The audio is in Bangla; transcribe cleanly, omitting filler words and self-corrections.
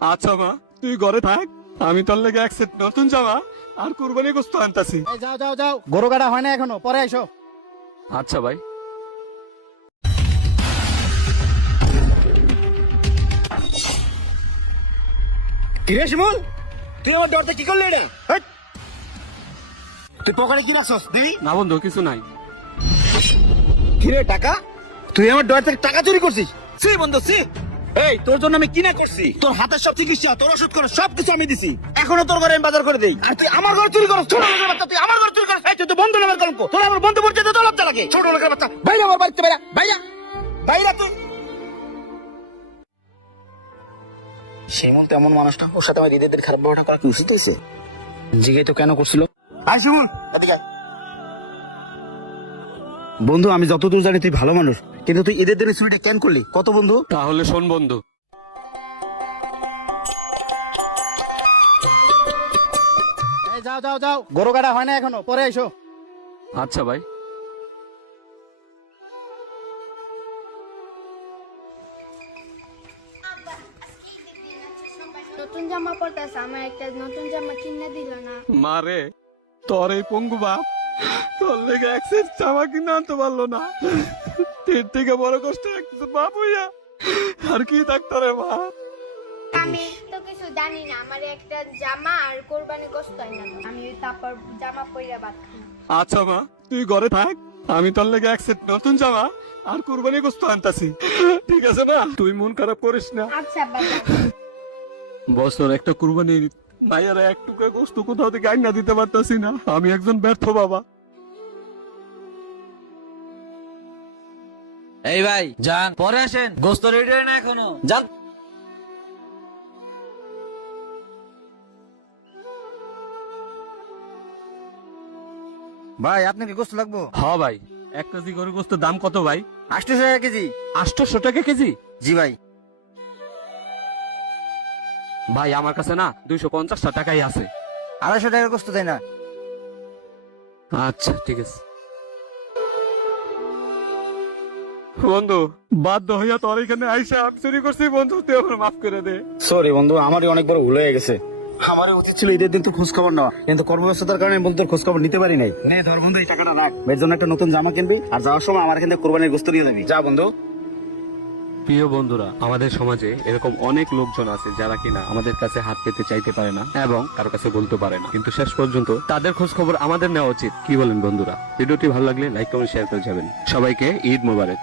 আচ্ছা মা, তুই ঘরে থাক, আমি তোর লেগে এক সেট নতুন জামা আর কুরবানি গোস্ত আনতাছি। এই যাও যাও যাও, গরু কাটা হয় না এখনো, পরে আইসো। আচ্ছা ভাই। কিরে শিমুল, তুই আমার ডরতে কি করলি রে? তুই পকেটে কি রাখছস? দিবি না বন্ধু, কিছু নাই। কিরে টাকা? তুই আমার ডর থেকে টাকা চুরি করছিস? সি বন্ধু সি। এই তোর জন্য আমি কি না করছি? তোর হাতের সব চিকিৎসা, তোর ওষুধ করে সবকিছু আমি দিছি। এখনো তোর ঘরে আমি বাজার করে দেই, আর তুই আমার ঘরে চুরি করছ। ছোট লোকের বাচ্চা, তুই আমার ঘরে চুরি করছ। এই তুই তো বন্ধু নামের কলঙ্ক। তোর আমার বন্ধু পরিচয় তো লজ্জা লাগে। ছোট লোকের বাচ্চা, বাইরে আমার বাড়িতে বাইরা, বাইরা, বাইরা তুই। শিমুল তেমন মানুষটা, ওর সাথে আমার হৃদয়ের খারাপ ব্যবহার করা কি উচিত হয়েছে? জিজ্ঞাই তো কেন করছিল? আয় শিমুল, এদিকে আয়। বন্ধু, আমি যতদূর জানি তুই ভালো মানুষ, কিন্তু তুই ঈদের দিনে চুরিটা কেন করলি? কত বন্ধু? তাহলে শোন বন্ধু, এই যাও যাও যাও, গরু কাটা হয় না এখনো, পরে আইসো। আচ্ছা ভাই। নতুন জামা পরতেছে, আমার একটা নতুন জামা কিনে দিল না। মা রে, তোর এই পঙ্গু বাপ তোর লেগে এক সেট জামা কিনে আনতে পারলো না। এর থেকে বড় কষ্ট এক বাপ হইয়া আর কি ডাক্তারে মা। আমি তো কিছু জানি না, আমার একটা জামা আর কোরবানি গোস্ত হয় না, আমি তারপর জামা পইরা বাদ খাই। আচ্ছা মা, তুই ঘরে থাক, আমি তোর লেগে এক সেট নতুন জামা আর কুরবানি গোস্ত আনতাছি। ঠিক আছে না? তুই মন খারাপ করিস না। আচ্ছা বাবা। বছর একটা কুরবানির মায়েরা এক টুকরা গোস্ত কোথাও থেকে আইনা দিতে পারতাছি না। আমি একজন ব্যর্থ বাবা। এই ভাই যান, পরে আসেন, গোস্ত রেডি হয় না এখনো, যান। ভাই আপনাকে গোস্ত লাগবো? হ্যাঁ ভাই, 1 কেজি গরুর গোস্তের দাম কত ভাই? 800 টাকা কেজি। 800 টাকা কেজি? জি ভাই। ভাই আমার কাছে না 250 টাকাই আছে। 250 টাকার গোস্ত তাই না? আচ্ছা ঠিক আছে বন্ধু, বাধ্য হইয়া তোর এখানে আইসা আমি চুরি করছি বন্ধু, তুই আমার মাফ করে দে। সরি বন্ধু, আমারই অনেক বড় ভুল হয়ে গেছে। আমারই উচিত ছিল ঈদের দিন তো খোঁজ খবর নেওয়া, কিন্তু কর্মব্যস্ততার কারণে বন্ধু খোঁজ খবর নিতে পারি নাই। নে ধর বন্ধু, এই টাকাটা রাখ, এর জন্য একটা নতুন জামা কিনবি, আর যাওয়ার সময় আমার এখান থেকে কোরবানির গোস্ত নিয়ে যাবি। যা বন্ধু। প্রিয় বন্ধুরা, আমাদের সমাজে এরকম অনেক লোকজন আছে যারা কিনা আমাদের কাছে হাত পেতে চাইতে পারে না এবং কারো কাছে বলতে পারে না, কিন্তু শেষ পর্যন্ত তাদের খোঁজ খবর আমাদের নেওয়া উচিত। কি বলেন বন্ধুরা? ভিডিওটি ভালো লাগলে লাইক কমেন্ট শেয়ার করে যাবেন। সবাইকে ঈদ মোবারক।